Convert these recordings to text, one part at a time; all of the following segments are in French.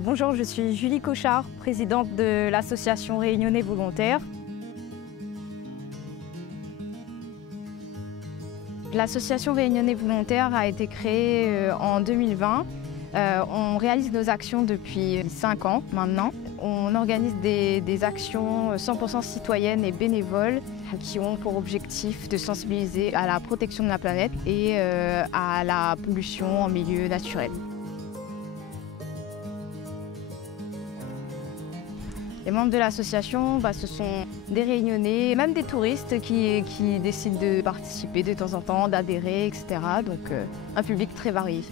Bonjour, je suis Julie Cochard, présidente de l'association Réunionnais Volontaires. L'association Réunionnais Volontaires a été créée en 2020. On réalise nos actions depuis 5 ans maintenant. On organise des actions 100% citoyennes et bénévoles qui ont pour objectif de sensibiliser à la protection de la planète et à la pollution en milieu naturel. Les membres de l'association, ce sont des Réunionnais, même des touristes qui décident de participer de temps en temps, d'adhérer, etc. Donc un public très varié.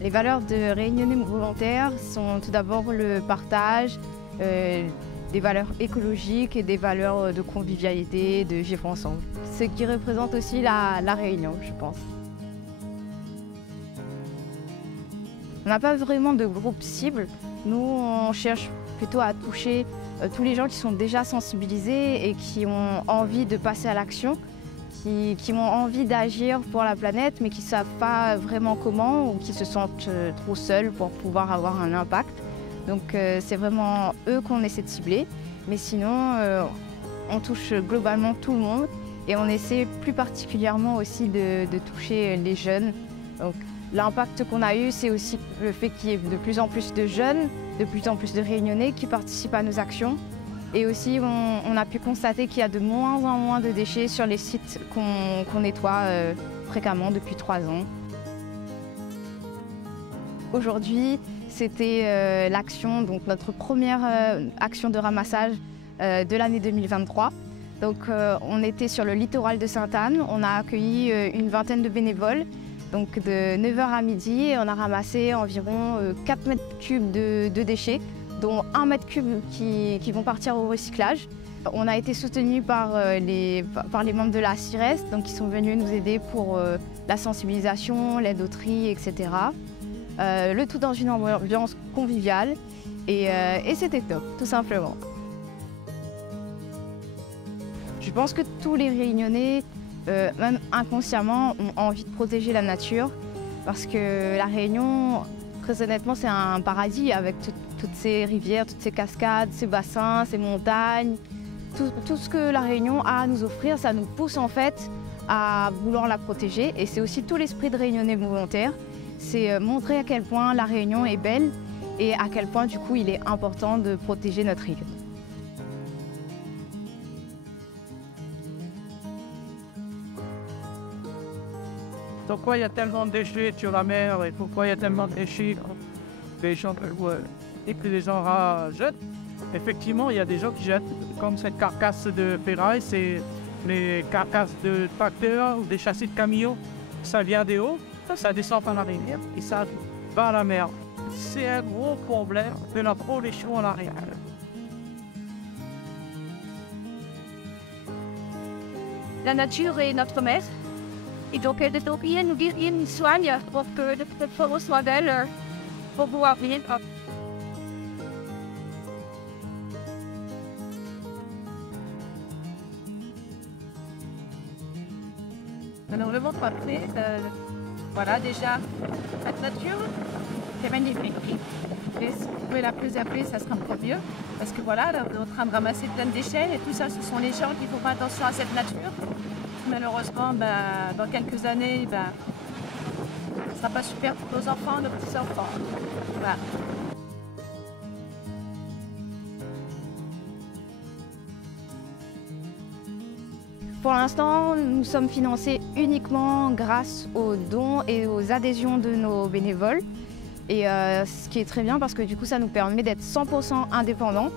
Les valeurs de Réunionnais Volontaires sont tout d'abord le partage, des valeurs écologiques et des valeurs de convivialité, de vivre ensemble. Ce qui représente aussi la Réunion, je pense. On n'a pas vraiment de groupe cible. Nous, on cherche plutôt à toucher tous les gens qui sont déjà sensibilisés et qui ont envie de passer à l'action, qui ont envie d'agir pour la planète, mais qui ne savent pas vraiment comment ou qui se sentent trop seuls pour pouvoir avoir un impact. Donc c'est vraiment eux qu'on essaie de cibler. Mais sinon, on touche globalement tout le monde et on essaie plus particulièrement aussi de toucher les jeunes. Donc, l'impact qu'on a eu, c'est aussi le fait qu'il y ait de plus en plus de jeunes, de plus en plus de Réunionnais qui participent à nos actions. Et aussi, on a pu constater qu'il y a de moins en moins de déchets sur les sites qu'on nettoie fréquemment depuis 3 ans. Aujourd'hui, c'était l'action, donc notre première action de ramassage de l'année 2023. Donc, on était sur le littoral de Sainte-Anne. On a accueilli une vingtaine de bénévoles. Donc de 9h à midi, on a ramassé environ 4 mètres cubes de déchets, dont 1 mètre cube qui vont partir au recyclage. On a été soutenus par les membres de la CIRES, donc qui sont venus nous aider pour la sensibilisation, l'aide au tri, etc. Le tout dans une ambiance conviviale et c'était top, tout simplement. Je pense que tous les Réunionnais, même inconsciemment, ont envie de protéger la nature parce que la Réunion, très honnêtement, c'est un paradis avec toutes ces rivières, toutes ces cascades, ces bassins, ces montagnes. Tout ce que la Réunion a à nous offrir, ça nous pousse en fait à vouloir la protéger et c'est aussi tout l'esprit de Réunionnais Volontaires. C'est montrer à quel point la Réunion est belle et à quel point du coup il est important de protéger notre île. Pourquoi il y a tellement de déchets sur la mer et pourquoi il y a tellement de déchets et que les gens jettent? Effectivement, il y a des gens qui jettent comme cette carcasse de ferraille, c'est les carcasses de tracteurs ou des châssis de camions. Ça vient des hauts, ça descend par la rivière et ça va à la mer. C'est un gros problème de la pollution à la rivière. La nature est notre mère. Et donc, elle devrait nous guérir, nous soigne pour que le forêt soit belle, pour pouvoir vivre. Alors, le monde parfait, voilà déjà cette nature, c'est magnifique. Et si vous pouvez la préserver, ça sera encore mieux. Parce que voilà, là, on est en train de ramasser plein de déchets et tout ça, ce sont les gens qui ne font pas attention à cette nature. Malheureusement, dans quelques années, ce ne sera pas super pour nos enfants, nos petits-enfants. Voilà. Pour l'instant, nous sommes financés uniquement grâce aux dons et aux adhésions de nos bénévoles. Et ce qui est très bien parce que du coup, ça nous permet d'être 100% indépendants.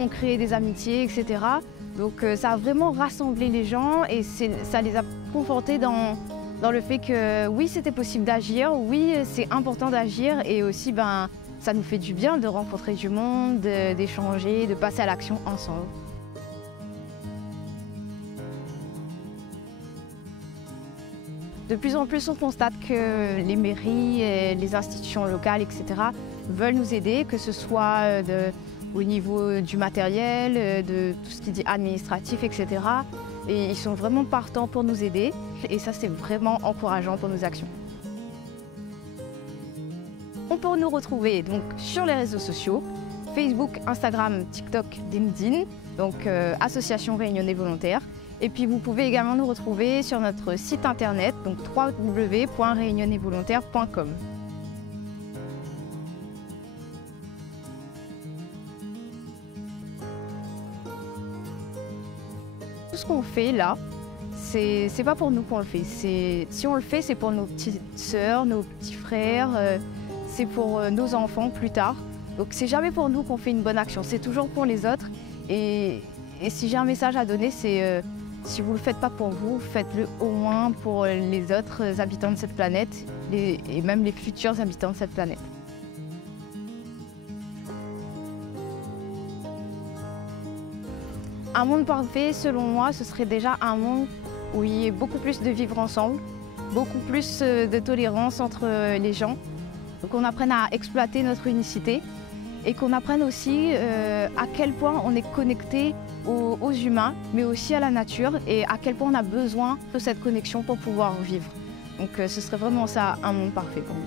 On crée des amitiés, etc. Donc ça a vraiment rassemblé les gens et ça les a confortés dans le fait que oui, c'était possible d'agir, oui, c'est important d'agir et aussi ça nous fait du bien de rencontrer du monde, d'échanger, de passer à l'action ensemble. De plus en plus, on constate que les mairies, et les institutions locales, etc. veulent nous aider, que ce soit au niveau du matériel, de tout ce qui est administratif, etc. et ils sont vraiment partants pour nous aider et ça c'est vraiment encourageant pour nos actions. On peut nous retrouver donc sur les réseaux sociaux, Facebook, Instagram, TikTok, LinkedIn, donc Association Réunionnais Volontaires. Et puis vous pouvez également nous retrouver sur notre site internet, donc www.réunionnaisvolontaires.com. Tout ce qu'on fait là, c'est pas pour nous qu'on le fait. Si on le fait, c'est pour nos petites sœurs, nos petits frères, c'est pour nos enfants plus tard. Donc c'est jamais pour nous qu'on fait une bonne action, c'est toujours pour les autres. Et si j'ai un message à donner, c'est si vous ne le faites pas pour vous, faites-le au moins pour les autres habitants de cette planète et même les futurs habitants de cette planète. Un monde parfait, selon moi, ce serait déjà un monde où il y ait beaucoup plus de vivre ensemble, beaucoup plus de tolérance entre les gens, qu'on apprenne à exploiter notre unicité et qu'on apprenne aussi à quel point on est connecté aux humains, mais aussi à la nature et à quel point on a besoin de cette connexion pour pouvoir vivre. Donc ce serait vraiment ça, un monde parfait pour moi.